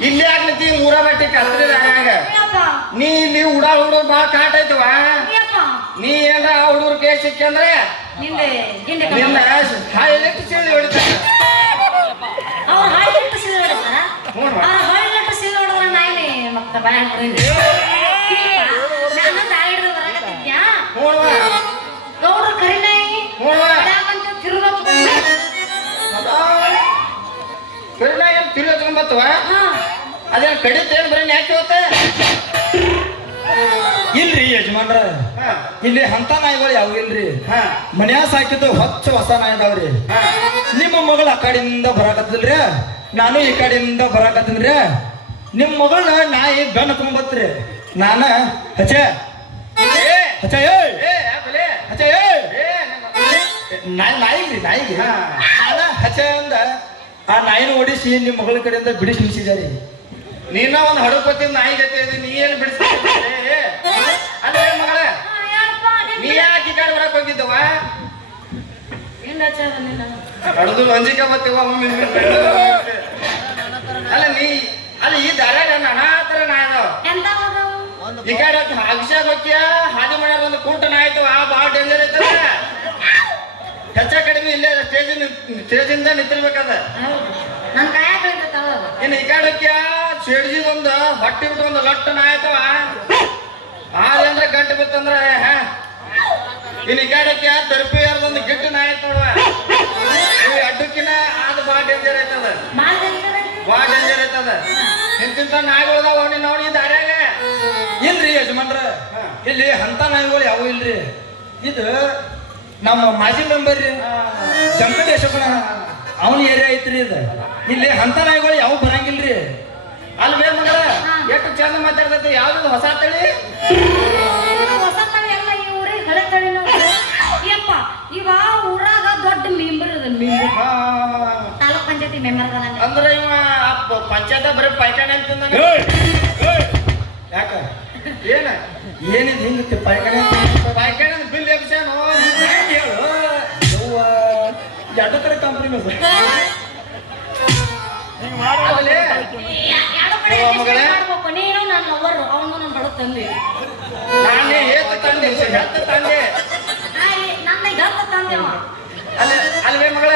ಇಲ್ಲಿ ಆಗ್ಲತ್ತಿ ಮೂರ ಬಟ್ಟೆ ಕತ್ರಿ ದಾರ್ಯಾಗ ನೀ ಇಲ್ಲಿ ಉಡಾ ಹುಡುಗರು ಬಾಳ ಕಾಟ ಐತವ ನೀ ಏನ್ರ ಆ ಹುಡುಗರು ಕೇಸ್ ಸಿಕ್ಕಂದ್ರೆ ನಿನ್ನ ಹೈಲೈಟ್ ಸೀಳಿ ಹೊಡಿತಾರ ತಿರುಗತ್ಕೊಂಬತ್ತವ ಅದೇನ್ ಕಡಿತೇನ್ ಬರೀ ಯಾಕೆ ಹೋತ ಇಲ್ರಿ ಯಜಮಾನ್ರ ಇಲ್ಲಿ ಅಂತ ನಾಯಿಗಳು ಯಾವ ಇಲ್ರಿ ಮನ್ಯಾಗ ಸಾಕಿದ್ದು ಹೊಸ ನಾಯಿ ಅದಾವ್ರಿ ನಿಮ್ಮ ಮಗಳು ಆ ಕಡೆಯಿಂದ ಬರಾಕತ್ತಿಲ್ರಿ ನಾನು ಈ ಕಡೆಯಿಂದ ಬರಾಕತ್ತೀನ್ರಿ ನಿಮ್ ಮಗಳನ್ನ ನಾಯಿ ಬೆನ್ನ ತುಂಬತ್ರಿ ನಾನ ಹಚ್ಚೆ ಹಚ್ಚ ಹಚ್ಚ ನಾಯಿಗ್ರಿ ನಾಯಿಗೆ ನಾನ ಹಚ್ಚ ಅಂದ ಆ ನಾಯಿನ ಓಡಿಸಿ ನಿಮ್ ಮಗಳ ಕಡೆಯಿಂದ ಬಿಡಿಸಿ ನಿಲ್ಸಿದಾರಿ ನೀನ ಒಂದ್ ಹಡಪತಿ ನಾಯಿ ಗತಿ ನೀ ಏನ್ ಬಿಡಿಸ ಅಲ್ಲ ಮಗಳ ನೀ ಯಾಕೆ ಈ ಕಡೆ ಬರಕ್ ಹೋಗಿದ್ದವ ಹಡದು ಅಂಜಿಕೆ ಬತ್ತೀವ ಅಲ್ಲ ನೀ ಅಲ್ಲ ಈ ದಾರ್ಯಾಗ ನಾನಾತರ ನಾಯಿ ಅದಾವ ಈ ಕಡೆ ಅಭಿಷೇಕ ಹೋಗ್ಯ ಹಾದಿ ಮಾಡ್ಯಾರ ಒಂದು ಕೂಟ ನಾಯ್ತು ಆ ಬಾಳ ಡೇಂಜರ್ ಐತಲ್ಲ ಹೆಚ್ಚ ಕಡಿಮೆ ಇಲ್ಲೇ ಸ್ಟೇಜಿಂದ ನಿಂತಿರ್ಬೇಕದ ಇನ್ನು ಈ ಕಡೆ ಹೋಗ್ಯ ಸೇಡ್ಜಿ ಒಂದು ಹೊಟ್ಟಿ ಬಿಟ್ಟು ಒಂದು ಲಟ್ಟು ನಾಯ್ತವ ಹಾದಂದ್ರೆ ಗಂಟು ಬಿತ್ತಂದ್ರೆ ಇನ್ನು ಈ ಕಡೆ ಹೋಗ್ಯ ತರ್ಪಿ ಯಾರ್ದೊಂದು ಗಿಟ್ಟು ನಾಯ್ತು ನೋಡುವ ಅಡ್ಡಕ್ಕಿನ ಅದು ಬಾಳ ಡೇಂಜರ್ ಐತದ ಬಾಳ ಡೇಂಜರ್ ಐತದ ಇಂತಿಂತ ನಾಯಿಗಳದಾವ ನೀನ್ ನೋಡಿ ದಾರ್ಯಾಗ ಇಲ್ರಿ ಯಜಮಾನ್ರ ಇಲ್ಲಿ ಅಂತ ನಾಯಿಗಳು ಯಾವ ಇಲ್ರಿ ಇದು ನಮ್ಮ ಮಾಜಿ ಮೆಂಬರ್ ರೀ ಜಂಕಟೇಶಪ್ಪನ ಅವನ ಏರಿಯಾ ಐತ್ರಿ ಇದು ಇಲ್ಲಿ ಅಂತ ನಾಯಿಗಳು ಯಾವ ಬರಂಗಿಲ್ರಿ ಅಲ್ವೇ ಮಗಳ ಎಷ್ಟು ಚಂದ ಮಾತಾಡ್ತೈತಿ ಯಾವ್ದು ಹೊಸ ತಳಿ ಹೊಸ ತಳಿ ಎಲ್ಲ ಈ ಊರಿಗೆ ಹಳೆ ತಳಿ ಯಪ್ಪ ಇವ ಊರಾಗ ದೊಡ್ಡ ಮೆಂಬರ್ ಅದ ತಾಲೂಕ್ ಪಂಚಾಯತಿ ಮೆಂಬರ್ ಅಂದ್ರೆ ಇವ ಪಂಚಾಯತ್ ಬರೀ ಪೈಖಾನೆ ಅಂತ ಯಾಕ ಏನ ಏನಿದ್ ಹಿಂಗತ್ತೆ ಪಾಯ್ಕಣೆ ಪೈಖಾನೆ ಬಿಲ್ ಎಬ್ಸೇನು ಹೇಳು ಎರಡು ಕಡೆ ಕಂಪ್ನಿ ನೀನು ನನ್ನ ಲವರ್ ಅವನು ನನ್ನ ಬಡ ತಂದೆ ನಾನೇ ಏತ ತಂದೆ ಹೆತ್ತ ತಂದೆ ನನ್ನ ಗತ್ತ ತಂದೆ ಅಲ್ವೇ ಮಗಳ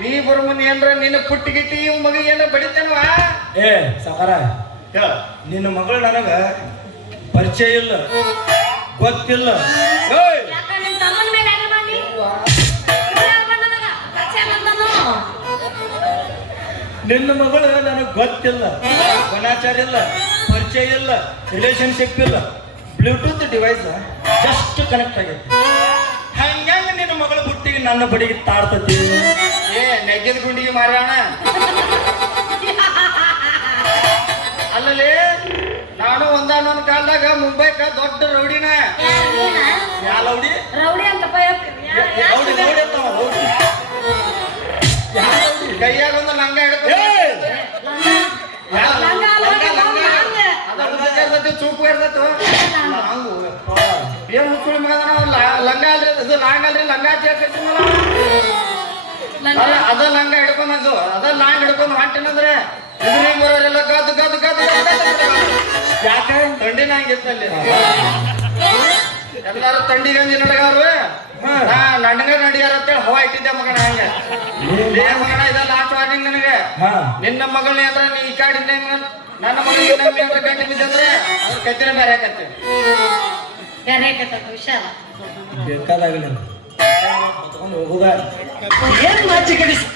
ನೀ ಬರೋ ಮುಂದೆ ಏನ್ರ ನಿನ್ನ ಪುಟ್ಟಿ ಗಿಟ್ಟಿ ಮಗ ಏನ್ರ ಬಡಿತೇನವಾ ಏ ಸಾಕಾರ ನಿನ್ನ ಮಗಳು ನನಗ ಪರಿಚಯ ಇಲ್ಲ ಗೊತ್ತಿಲ್ಲ ನಿನ್ನ ಮಗಳು ನನಗೆ ಗೊತ್ತಿಲ್ಲ ಗುಣಾಚಾರ ಇಲ್ಲ ಪರಿಚಯ ಇಲ್ಲ ರಿಲೇಶನ್ಶಿಪ್ ಇಲ್ಲ ಬ್ಲೂಟೂತ್ ಡಿವೈಸ್ ಜಸ್ಟ್ ಕನೆಕ್ಟ್ ಆಗೈತಿ ಹಂಗ ನಿನ್ನ ಮಗಳ ಬುಟ್ಟಿಗೆ ನನ್ನ ಬಡಿಗೆ ತಾಡ್ತತಿ ಏ ನೆಗ್ಗಿದ ಗುಂಡಿಗೆ ಮಾರ್ಯಾಣ ಅಲ್ಲಲ್ಲಿ ನಾನು ಒಂದಾನೊಂದ್ ಕಾಲದಾಗ ಮುಂಬೈಕ ದೊಡ್ಡ ರೌಡಿನ ಯಾವ ರೌಡಿ ರೌಡಿ ಅಂತಪ್ಪ ರೌಡಿ ರೌಡಿ ಅಂತವ ರೌಡಿ ಕೈಯಾಗ ಒಂದು ಲಂಗ ಹಿಡ್ಕೊಂಡು ಚೂಪು ಇರ್ತೈತು ಏನ್ ಹುಚ್ಚುಳಿ ಮಗ ಲಂಗ ಅಲ್ರಿ ಅದು ಲಾಂಗ್ ಅಲ್ರಿ ಲಂಗ ಅಲ್ಲ ಅದ ಲಂಗ ಹಿಡ್ಕೊಂಡ್ ಅದ ಲಾಂಗ್ ಹಿಡ್ಕೊಂಡ್ ಹೊಂಟಿನಂದ್ರೆ ಎದುರಿಗೆ ಬರೋರೆಲ್ಲ ಗದ್ದು ಗದ್ದು ಗದ್ದು ಯಾಕೆ ತಂಡಿನ ಹಂಗಿತ್ತಲ್ಲಿ ಎಲ್ಲಾರು ತಂಡಿ ಗಂಜಿ ನಡಗಾರು ನಡ್ಗ ನಡಿಯಾರ ಅಂತೇಳಿ ಹವಾ ಇಟ್ಟಿದ್ದೆ ಮಗನ ಹಂಗ ಮಗನ ಇದ ಲಾಸ್ಟ್ ವಾರ್ನಿಂಗ್ ನನಗೆ ನಿನ್ನ ಮಗಳನ್ನ ಏನ್ರ ನೀ ಈ ಕಾಡಿಂದ ನನ್ನ ಮಗಳಿಗೆ ಏನ್ರ ಗಂಟೆ ಬಿದ್ದಂದ್ರೆ ಅವ್ರ ಕತ್ತಿನ ಬೇರೆ ಹಾಕತ್ತೆ ವಿಷಯ ಬೇಕಾದಾಗಲಿ ಹೋಗುದ ಏನ್ ಮಾಚಿ ಕಡಿಸಿ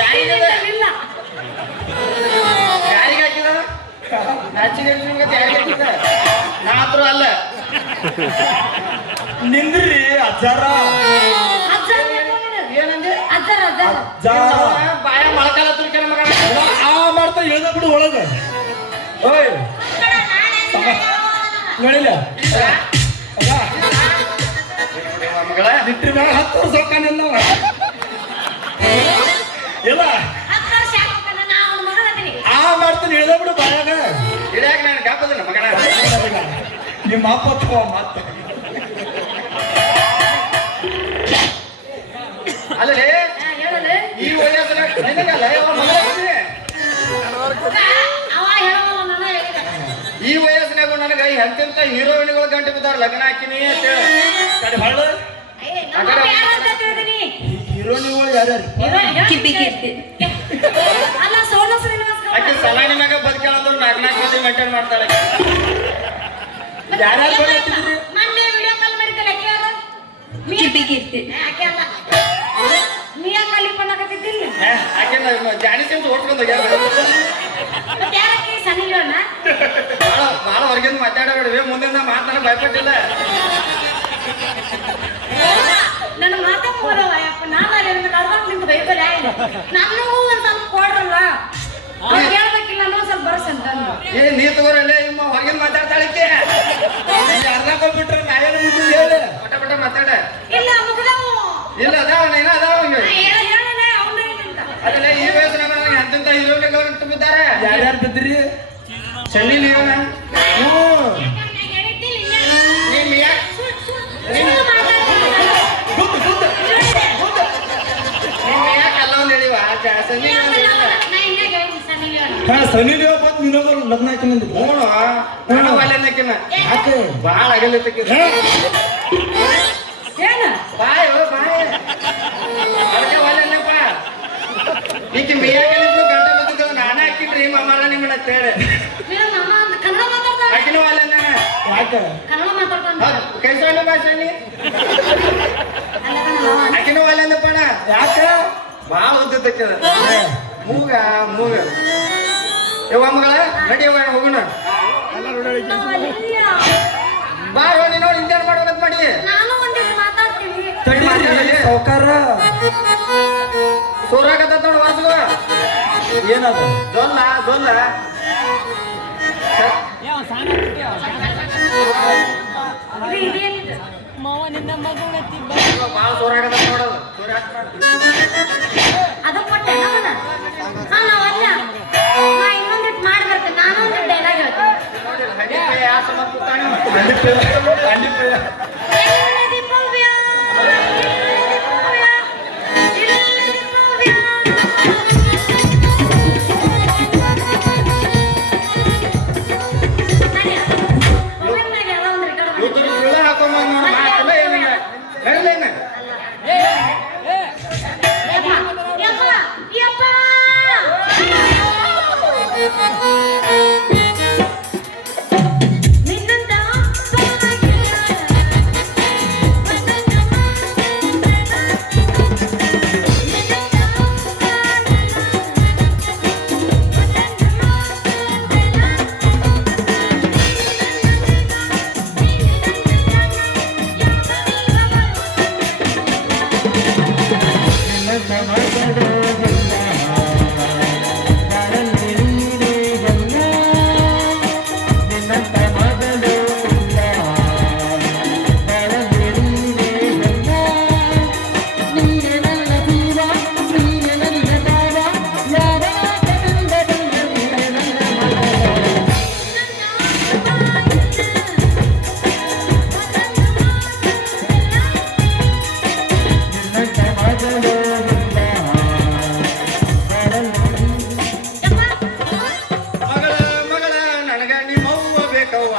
ಯಾರಿಗೆ ಹಾಕಿದ ನಾಚಿಗೆ ಯಾರಿಗೆ ಹಾಕಿದ ನಾತ್ರ ಅಲ್ಲ ನಿಂದ್ರಿ ಅಜ್ಜಾರ ಏನಂದ್ರೆ ಬಾಯ ಮೊಳಕಾಲ ತುರ್ಕೆ ಮಗ ಆ ಮಾಡ್ತಾ ಹೇಳ್ದ ಬಿಡು ಒಳಗ ಓಯ್ ನೋಡಿಲ್ಲ ಮಗಳ ನಿಟ್ರಿ ಮ್ಯಾಗ 10 ವರ್ಷ ಹೋಗ್ತಾನಿಲ್ಲ ಇಲ್ಲ ಆ ಮಾಡ್ತಾನೆ ಹೇಳ್ದ ಬಿಡು ಬಾಯಾಗ ಹಿಡಿಯಾಕ ನಾನು ಕಾಪದಿಲ್ಲ ಮಗನ ನಿಮ್ಮ ಅಪ್ಪ ತಗೋ ಮಾತ ಅಲ್ಲೇ ಈ ವಯಸ್ಸಿನ ನಿನಗಲ್ಲ ಎಂತೆಂತ ಹೀರೋಯಿನ್ಗಳು ಗಂಟೆ ಬಿದ್ದಾರ ಲಗ್ನ ಹಾಕಿನಿ ಅಂತ ಹೇಳಿ. ಕಡೆ ಹೊಳ್ಳ ಯಾರಂತ ತಿಳಿದೀನಿ ಹೀರೋನಿಗಳು ಯಾರ್ಯಾರು ಅಲ್ಲ ಸೋನು ಶ್ರೀನಿವಾಸ್ ಗೌಡ. ಆಕೆ ಸಲಾನಿ ಮ್ಯಾಗ ಬದುಕೇಳಂದ್ರು 4 ಮಂದಿ ಮೇಂಟೈನ್ ಮಾಡ್ತಾಳೆ. ಯಾರ್ಯಾರು ಬರೀತಿದ್ರಿ ಮೊನ್ನೆ ವಿಡಿಯೋ ಕಾಲ್ ಮಾಡಿದ್ದಲ್ಲ ಆಕೆ ಯಾರು? ಆಕೆ ಅಲ್ಲ ಮಿಯಾ ಖಲೀಫನ್ ಆಗತ್ತಿದ್ದಿಲ್ಲ ಆಕೆ ಜಾನಿ ಸಿಂಗ್ ಓಡ್ಸ್ಕೊಂಡು ಹೋಗ್ಯಾರ. ಮತ್ತೆ ಯಾರಕ್ಕೆ ಸನ್ನಿ ಲಿಯೋನ ಭಾಳ ಹೊರಗಿಂದ ಮಾತಾಡಬೇಡ್ರಿ, ಮುಂದಿನ ಮಾತನಾಡ ಭಯಪಟ್ಟಿಲ್ಲ. ನನ್ನ ಮಾತಾ ಹೋದವ ಯಪ್ಪ ನಾನು ಅರ್ಧಕ್ಕೆ ನಿಂತು ಬೈಬಲ್ ಆಯ್ತು ನನಗೂ ಒಂದ್ ಸ್ವಲ್ಪ ಕೊಡ್ರಲ್ಲ ಅವ್ರು ಹೇಳ್ಬೇಕಿಲ್ಲ ಅನ್ನೋ ಸ್ವಲ್ಪ ಬರ್ಸ್ ಅಂತ ಏ ನೀ ತಗೋರಲ್ಲೇ ನಿಮ್ಮ ಹೊರಗಿಂದ ಮಾತಾಡ್ತಾಳಿಕೆ ಅರ್ಧ ಕೊಟ್ಬಿಟ್ರೆ ನಾವೇನು ಮುದ್ದು ಹೇಳಿ ಪಟ ಪಟ ಮಾತಾಡ. ಇಲ್ಲ ಮುಗ್ದವು ಇಲ್ಲ ಅದಾವ ನೀನ ಅದಾವ ಹೇಳನೆ ಅವನ ಅದಲ್ಲ ಈ ವಯಸ್ಸಿನಾಗ ನನಗೆ ಎಂತೆಂತ ಹೀರೋಯಿನ್ಗಳು ಗಂಟು ಬಿದ್ದಾರೆ. ಯಾರ್ಯಾರು ಬಿದ್ರಿ ಸನ್ನಿ ಲಿಯೋನ ನೀನ್ ಯಾಕೆ ಎಲ್ಲ ಒಂದು ಹೇಳಿವ ಸನ್ನಿ ಹಾ ಸನಿ ಲಿಯೋನ್ ಬಂದು ನಿನಗರು ಲಗ್ನ ಹಾಕಿನಂದ್ರು ಹೂನು ಅಲ್ಲೇನಕ್ಕಿನ ಯಾಕೆ ಭಾಳ ಅಗಲಿದ್ದಕ್ಕೆ ಏನ ಬಾಯ್ ಬಾಯ್ ಅದಕ್ಕೆ ಒಲ್ಲೆನಪ್ಪ ಈಕೆ ಮೇಯಾಗಲಿದ್ದು ಗಂಟೆ ಬಿದ್ದಿದ್ದೆವು ನಾನೇ ಹಾಕಿದ್ರಿ ಮಾಮಾರ ನಿಮ್ಮನ್ನ ಅಂತೇಳಿ ನೀನು ಮಾಮ ಅಂತ ಕನ್ನಡ ಮಾತಾಡ್ತಾನೆ ಆಕಿನೂ ಒಲ್ಲೆನ ಯಾಕೆ ಕನ್ನಡ ಮಾತಾಡ್ತಾನೆ ಹೌದು ಕೈ ಸಣ್ಣ ಭಾಷೆ ಆಕಿನೂ ಒಲ್ಲೆಂದಪ್ಪಣ ಯಾಕೆ ಭಾಳ ಉದ್ದಕ್ಕೆ ಮೂಗ ಮೂಗ ಯವ್ವ ಮಗಳ ನಡಿಯವ್ವ ಹೋಗೋಣ ಬಾ ನೀನು ಇಂಜನ್ ಮಾಡ್ಬೇಕಂತ ಮಾಡಿ ನಾನು ಒಂದಿಟ್ಟು ಮಾತಾಡ್ತೀನಿ ತಡೀರಿ ಸಾವ್ಕಾರ ಸೂರಾಗತ್ತ ನೋಡು ವಾಸು ಏನದು ದೊಲ್ಲ ದೊಲ್ಲ ಇದೇನಿದೆ ಭಾಳ ಸೂರಾಗತ್ತ ನೋಡೋದು ಅದು ಕೊಟ್ಟೆ ನಮ್ಮನ್ನ ಹಾ ನಾವಲ್ಲ ನಾ ಇನ್ನೊಂದಿಟ್ಟು ಮಾಡಿ ಬರ್ತೇನೆ ನಾನು ಒಂದು ಡೈಲಾಗ್ ಹೇಳ್ತೀನಿ ಎಲ್ಲದಿ ಭವ್ಯ, ಎಲ್ಲದಿ ಭವ್ಯ, ಎಲ್ಲದಿ ಭವ್ಯ. ನಡಿ, ಮೊಬೈಲ್ನಾಗ ಎಲ್ಲ ಒಂದು record ಮಾಡಿ. ಹಾಕೊಂಬ ಏನಿಲ್ಲ ಬರಲೇನ ಯಪ್ಪ, ಯಪ್ಪ, ಯಪ್ಪ. ನಿನ್ನಂತ ಮಗಳ ಮಗಳ ನನಗ ನಿಮ್ಮವ್ವ ಬೇಕವ್ವ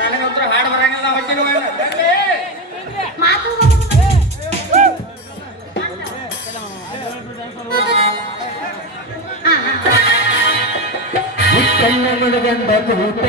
ನನಗಂತ್ರ ಹಾಡು ಬರಂಗಿಲ್ಲ ಹೊಟ್ಟಿನ ಮಾತು ಕಣ್ಣ ಮುಳುಗಂದ ಕೂಟ